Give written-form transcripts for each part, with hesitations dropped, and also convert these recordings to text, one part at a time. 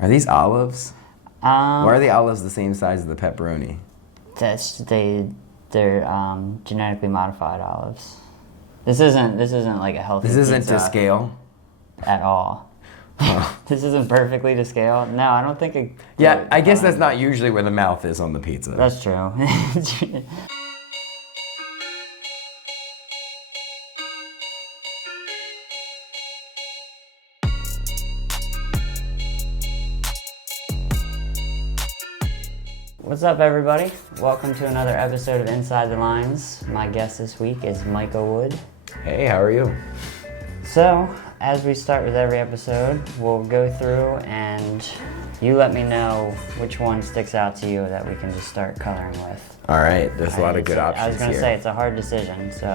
Are these olives? Why are the olives the same size as the pepperoni? They're genetically modified olives. This isn't like a healthy. This isn't pizza to scale at all. This isn't perfectly to scale. No, I don't think. I guess that's not usually where the mouth is on the pizza. That's true. What's up, everybody? Welcome to another episode of Inside the Lines. My guest this week is Micah E. Hey, how are you? So, as we start with every episode, we'll go through and you let me know which one sticks out to you that we can just start coloring with. All right, there's a lot of good options here. I was going to say, it's a hard decision, so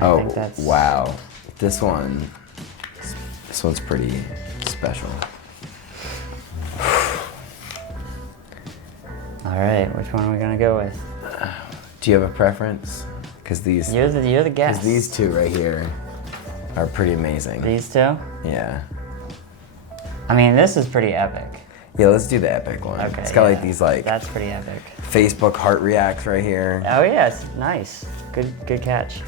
I think that's... wow. This one's pretty special. All right, which one are we gonna go with? Do you have a preference? Because these... You're the guest. Because these two right here are pretty amazing. These two? Yeah. I mean, this is pretty epic. Yeah, let's do the epic one. Okay. It's got like these like... That's pretty epic. Facebook heart reacts right here. Oh yes, nice. Good catch.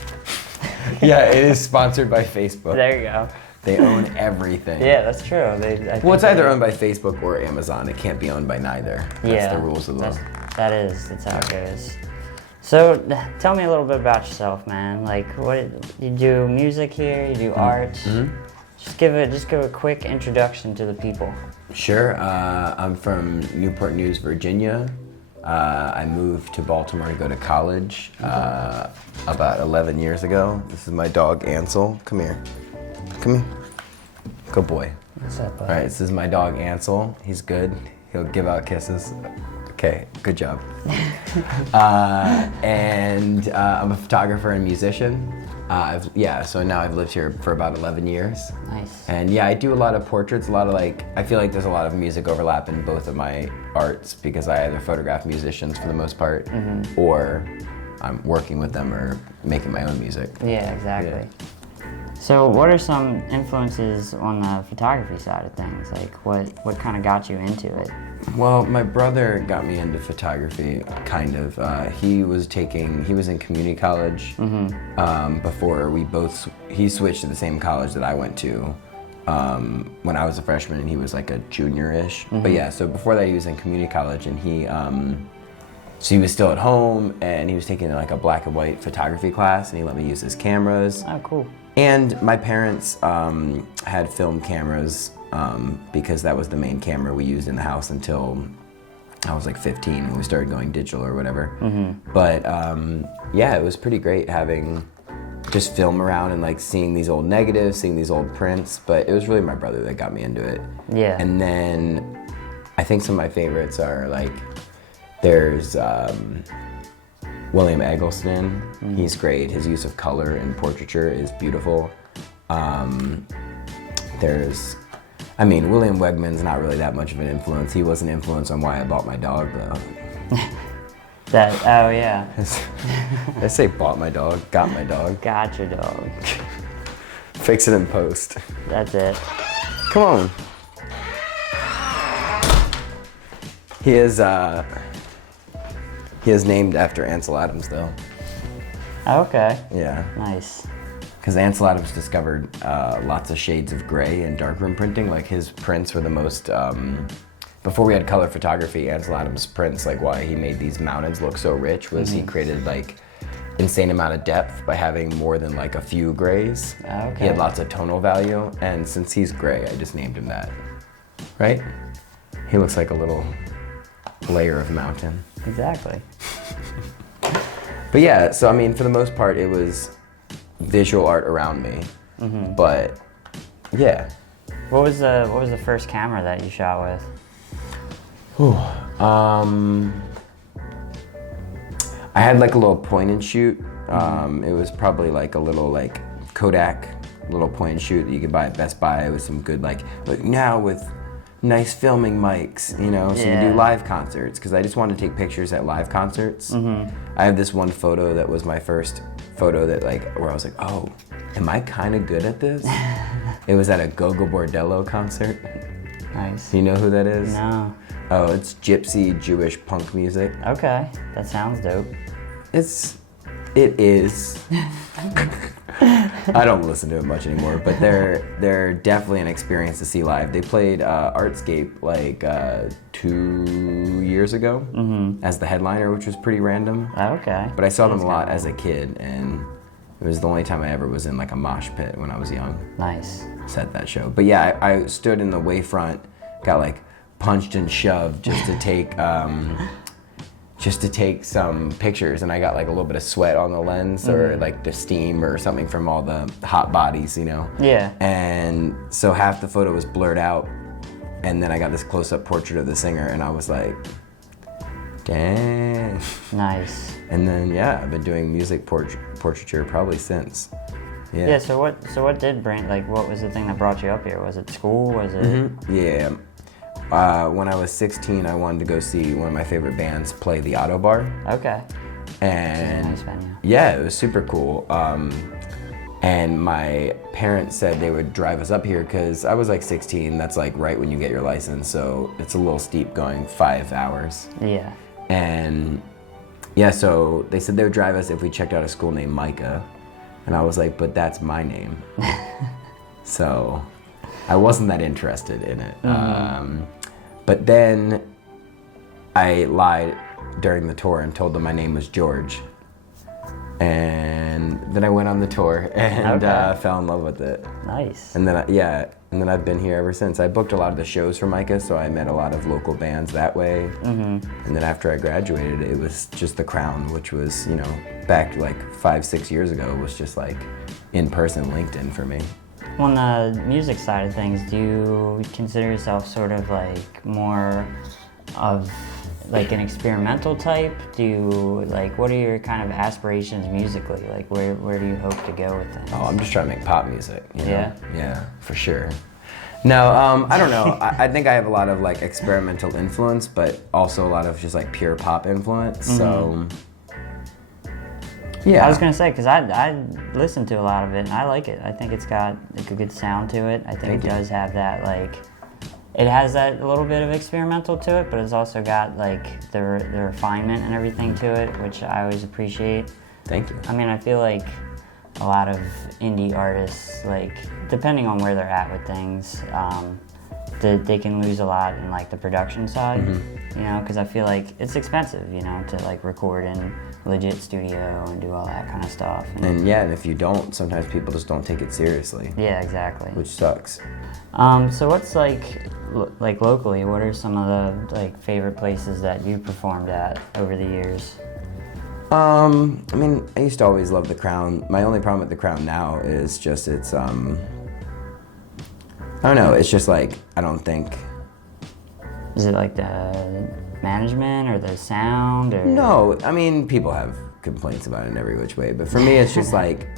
Yeah, it is sponsored by Facebook. There you go. They own everything. Yeah, that's true. It's either owned by Facebook or Amazon. It can't be owned by neither. That's the rules of the law. That's how it goes. So, tell me a little bit about yourself, man. Like, what you do? Music here? You do art? Mm-hmm. Just give a quick introduction to the people. Sure. I'm from Newport News, Virginia. I moved to Baltimore to go to college about 11 years ago. This is my dog Ansel. Come here. Come here. Good boy. What's up, bud? All right, this is my dog Ansel. He's good. He'll give out kisses. Okay, good job. And I'm a photographer and musician. So now I've lived here for about 11 years. Nice. And yeah, I do a lot of portraits, I feel like there's a lot of music overlap in both of my arts because I either photograph musicians for the most part, or I'm working with them or making my own music. Yeah, exactly. Yeah. So what are some influences on the photography side of things? Like what kind of got you into it? Well, my brother got me into photography, kind of. He was in community college before he switched to the same college that I went to when I was a freshman and he was like a junior-ish. But yeah, so before that he was in community college and so he was still at home and he was taking like a black and white photography class and he let me use his cameras. Oh, cool. And my parents had film cameras because that was the main camera we used in the house until I was like 15 when we started going digital or whatever. But yeah, it was pretty great having just film around and like seeing these old negatives, seeing these old prints, but it was really my brother that got me into it. Yeah. And then I think some of my favorites are like, there's William Eggleston. He's great. His use of color and portraiture is beautiful. William Wegman's not really that much of an influence. He was an influence on why I bought my dog, though. Oh, yeah. I say bought my dog, got my dog. Got your dog. Fix it in post. That's it. Come on. He is named after Ansel Adams, though. Okay. Yeah. Nice. Because Ansel Adams discovered lots of shades of gray in darkroom printing. Like his prints were the most, before we had color photography, Ansel Adams' prints, like why he made these mountains look so rich was he created like insane amount of depth by having more than like a few grays. Okay. He had lots of tonal value, and since he's gray, I just named him that. Right? He looks like a little layer of mountain. Exactly. But yeah, so I mean, for the most part, it was visual art around me. But yeah. What was the first camera that you shot with? I had like a little point and shoot. It was probably like a little like Kodak little point and shoot that you could buy at Best Buy with some good like now with nice filming mics, so you do live concerts, because I just wanted to take pictures at live concerts. I have this one photo that was my first photo that where I was like, oh, am I kind of good at this? It was at a Gogo Bordello concert. Nice. You know who that is? No. Oh, it's gypsy Jewish punk music. Okay, that sounds dope. It is. I don't listen to it much anymore, but they're definitely an experience to see live. They played Artscape like 2 years ago as the headliner, which was pretty random. Okay. But I saw them a lot as a kid, and it was the only time I ever was in like a mosh pit when I was young. Nice. At that show. But yeah, I stood in the wayfront, got like punched and shoved just to take some pictures, and I got like a little bit of sweat on the lens or like the steam or something from all the hot bodies, you know? Yeah. And so half the photo was blurred out, and then I got this close-up portrait of the singer, and I was like, dang. Nice. And then yeah, I've been doing music portraiture probably since. Yeah. Yeah. So what did bring, like, what was the thing that brought you up here? Was it school? Was it? Yeah. When I was 16, I wanted to go see one of my favorite bands play the Auto Bar. Okay. And Nice venue. yeah, it was super cool. And my parents said they would drive us up here because I was like 16. That's like right when you get your license, so it's a little steep going 5 hours. Yeah. And yeah, so they said they would drive us if we checked out a school named Micah. And I was like, but that's my name. So I wasn't that interested in it. But then I lied during the tour and told them my name was George. And then I went on the tour and fell in love with it. Nice. And then I've been here ever since. I booked a lot of the shows for Micah, so I met a lot of local bands that way. And then after I graduated, it was just The Crown, which was, you know, back like 5-6 years ago, was just like in-person LinkedIn for me. On the music side of things, do you consider yourself sort of like more of like an experimental type? Do you, like, what are your kind of aspirations musically? Like, where do you hope to go with things? Oh, I'm just trying to make pop music, you know? Yeah? Yeah, for sure. No, I don't know. I think I have a lot of like experimental influence, but also a lot of just like pure pop influence, so... Yeah. I was gonna say, because I listen to a lot of it and I like it. I think it's got like a good sound to it. I think it does have that, like, it has that little bit of experimental to it, but it's also got like the refinement and everything to it, which I always appreciate. Thank you. I mean, I feel like a lot of indie artists, like, depending on where they're at with things, they can lose a lot in like the production side, you know, because I feel like it's expensive, you know, to like record in legit studio and do all that kind of stuff. And yeah, and if you don't, sometimes people just don't take it seriously. Yeah, exactly. Which sucks. So what's like locally, what are some of the like favorite places that you performed at over the years? I mean, I used to always love The Crown. My only problem with The Crown now is just it's, I don't know, it's just like, I don't think... Is it like the management or the sound or? No, I mean, people have complaints about it in every which way, but for me it's just like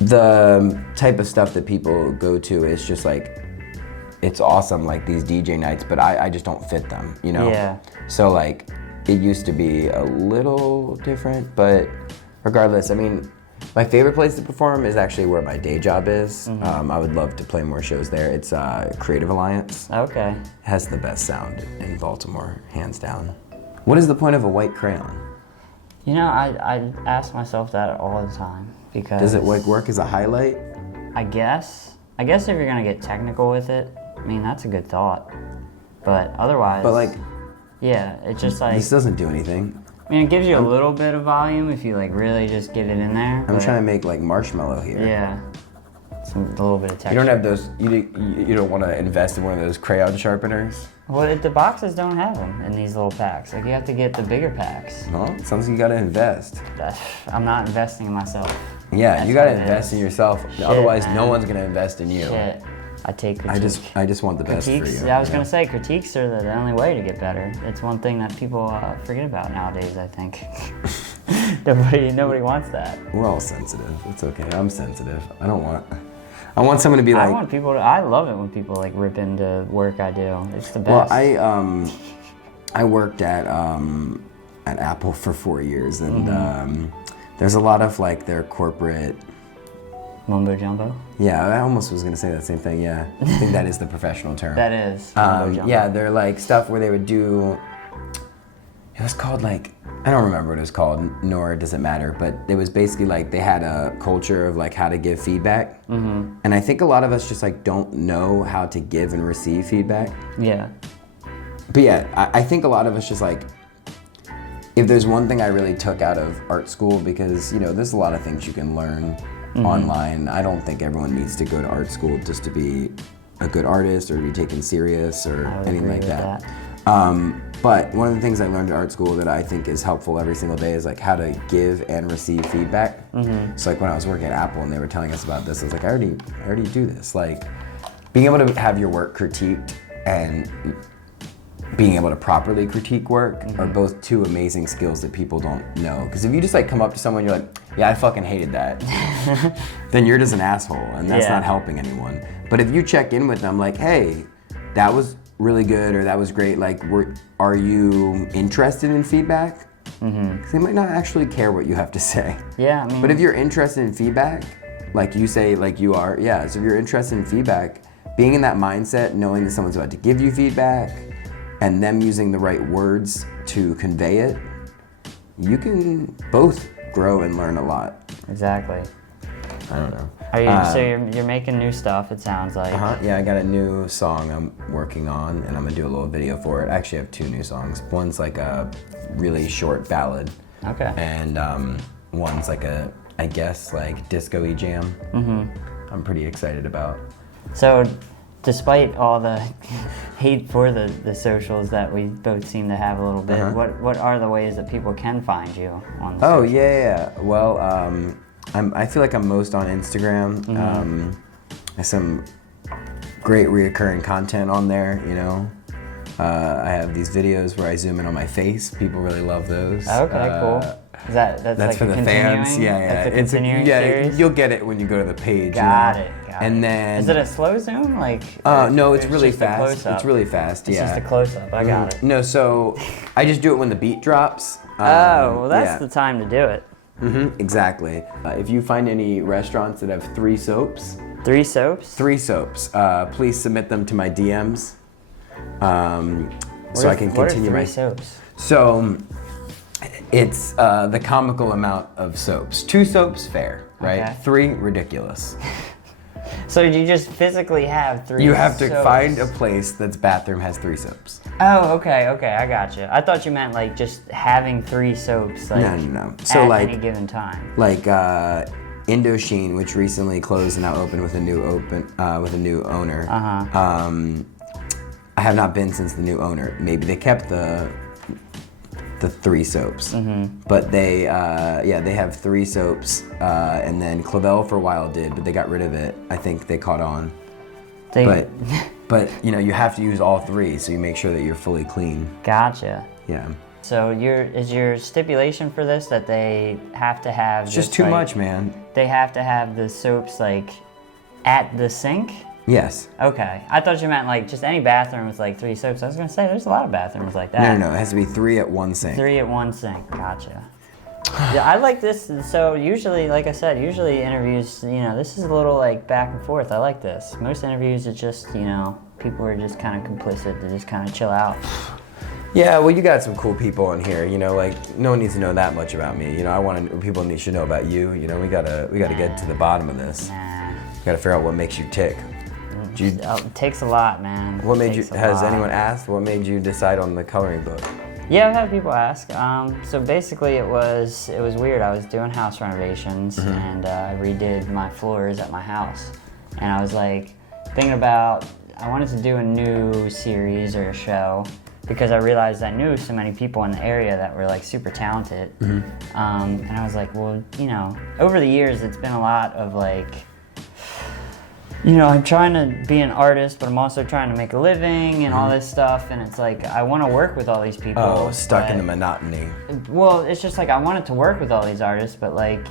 the type of stuff that people go to is just like, it's awesome, like these DJ nights, but I just don't fit them, you know? Yeah. So like, it used to be a little different, but regardless, I mean, my favorite place to perform is actually where my day job is. I would love to play more shows there. It's Creative Alliance. Okay. It has the best sound in Baltimore, hands down. What is the point of a white crayon? You know, I ask myself that all the time because... Does it like work as a highlight? I guess if you're gonna get technical with it, I mean, that's a good thought. But otherwise... But like... Yeah, it's just like... This doesn't do anything. I mean, it gives you a little bit of volume if you like really just get it in there. I'm trying to make like marshmallow here. Yeah. A little bit of texture. You don't have those, you don't want to invest in one of those crayon sharpeners? Well, the boxes don't have them in these little packs. Like, you have to get the bigger packs. No, sounds like you gotta invest. I'm not investing in myself. Yeah, That's you gotta what it invest is. in yourself. Shit, Otherwise, man. no one's gonna invest in you. Shit. I take critique. I just want the best critiques, for you. I was gonna say, critiques are the only way to get better. It's one thing that people forget about nowadays, I think. Nobody wants that. We're all sensitive. It's okay. I'm sensitive. I want someone to be like... I love it when people like rip into work I do. It's the Well, best. I worked at Apple for 4 years, and there's a lot of like their corporate Mumbo jumbo? Yeah, I almost was gonna say that same thing. Yeah, I think that is the professional term. That is. Mumbo jumbo. Yeah, they're like stuff where they would do. It was called like, I don't remember what it was called, nor does it matter. But it was basically like they had a culture of like how to give feedback, and I think a lot of us just like don't know how to give and receive feedback. Yeah. But yeah, I think a lot of us just like, if there's one thing I really took out of art school, because there's a lot of things you can learn online. I don't think everyone needs to go to art school just to be a good artist or to be taken serious or anything like that. But one of the things I learned at art school that I think is helpful every single day is like how to give and receive feedback. So like when I was working at Apple and they were telling us about this, I was like, I already do this. Like being able to have your work critiqued and being able to properly critique work are both two amazing skills that people don't know. Because if you just like come up to someone, you're like, yeah, I fucking hated that, then you're just an asshole and that's not helping anyone. But if you check in with them like, hey, that was really good or that was great, like are you interested in feedback? Because they might not actually care what you have to say. Yeah, I mean, but if you're interested in feedback, like you say, like you are, yeah, so if you're interested in feedback, being in that mindset, knowing that someone's about to give you feedback and them using the right words to convey it, you can both grow and learn a lot. Exactly. I don't know. So you're making new stuff, it sounds like. Yeah, I got a new song I'm working on, and I'm gonna do a little video for it. I actually have two new songs. One's like a really short ballad. Okay. And one's like a, I guess, like disco-y jam. I'm pretty excited about. So, despite all the hate for the socials that we both seem to have a little bit, what are the ways that people can find you on the socials? Yeah. Well, I feel like I'm most on Instagram. There's some great reoccurring content on there, I have these videos where I zoom in on my face. People really love those. Okay, cool. That's like for the fans. Yeah. That's a continuing series? You'll get it when you go to the page. Got it. And then is it a slow zoom? No, it's really fast. It's really fast. It's just a close up. I got it. No, so I just do it when the beat drops. Well, that's the time to do it. Exactly. If you find any restaurants that have 3 soaps. 3 soaps? 3 soaps. Please submit them to my DMs. So I can continue what are 3 soaps? So it's the comical amount of soaps. 2 soaps, fair, right? Okay. 3, ridiculous. So you just physically have 3 You have to soaps. find a place that's bathroom has 3 soaps. Oh, okay, I got you. I thought you meant like just having 3 soaps No. So at like any given time. Like Indochine, which recently closed and now opened with a new owner. I have not been since the new owner. Maybe they kept the 3 soaps, but they have 3 soaps, and then Clavel for a while did, but they got rid of it. I think they caught on. But you have to use all 3, so you make sure that you're fully clean. Gotcha. Yeah. So is your stipulation for this that they have to have? It's just too much, man. They have to have the soaps like at the sink? Yes. Okay. I thought you meant like just any bathroom with like 3 soaps. I was gonna say there's a lot of bathrooms like that. No. It has to be 3 at one sink. 3 at one sink. Gotcha. Yeah, I like this. So usually, like I said, interviews, this is a little like back and forth. I like this. Most interviews, it's just, people are just kind of complicit. They just kind of chill out. Yeah, well, you got some cool people in here. Like no one needs to know that much about me. People should know about you. We gotta get to the bottom of this. We gotta figure out what makes you tick. It takes a lot, man. What made you? Has anyone asked? What made you decide on the coloring book? Yeah, I've had people ask. So basically, it was weird. I was doing house renovations and I redid my floors at my house, and I was like thinking about I wanted to do a new series or a show because I realized I knew so many people in the area that were like super talented, and I was like, well, over the years, it's been a lot of like. I'm trying to be an artist, but I'm also trying to make a living and all this stuff, and it's like, I want to work with all these people. Stuck in the monotony. Well, it's just like, I wanted to work with all these artists, but like,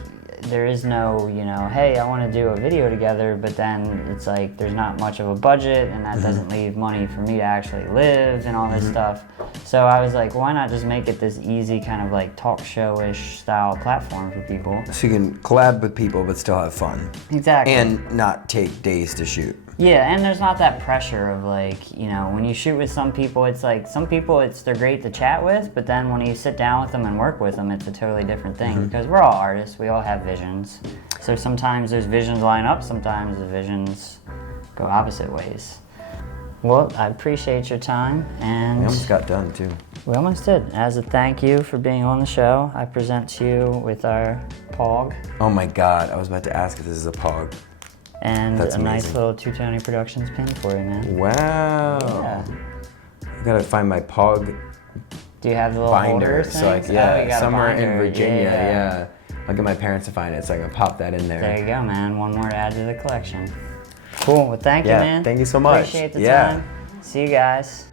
there is no, you know, hey, I want to do a video together, but then it's like there's not much of a budget, and that doesn't leave money for me to actually live and all this stuff. So I was like, why not just make it this easy kind of like talk show-ish style platform for people? So you can collab with people but still have fun. Exactly. And not take days to shoot. Yeah, and there's not that pressure of like, you know, when you shoot with some people, it's like some people they're great to chat with, but then when you sit down with them and work with them, it's a totally different thing because we're all artists, we all have visions. So sometimes there's visions line up, sometimes the visions go opposite ways. Well, I appreciate your time, and We almost got done too. we almost did. As a thank you for being on the show, I present to you with our POG. Oh my God, I was about to ask if this is a POG. And That's a nice amazing. little Two Tony Productions pin for you, man. Wow. Yeah. I gotta find my POG Do you have the little binder. holder So like, things? Oh, you got a somewhere in binder. Virginia, Yeah. yeah. I'll get my parents to find it so I can pop that in There there. you go, man. One more to add to the collection. Cool. Well, thank you, Yeah, man. thank you so much. Appreciate the Yeah. time. See you guys.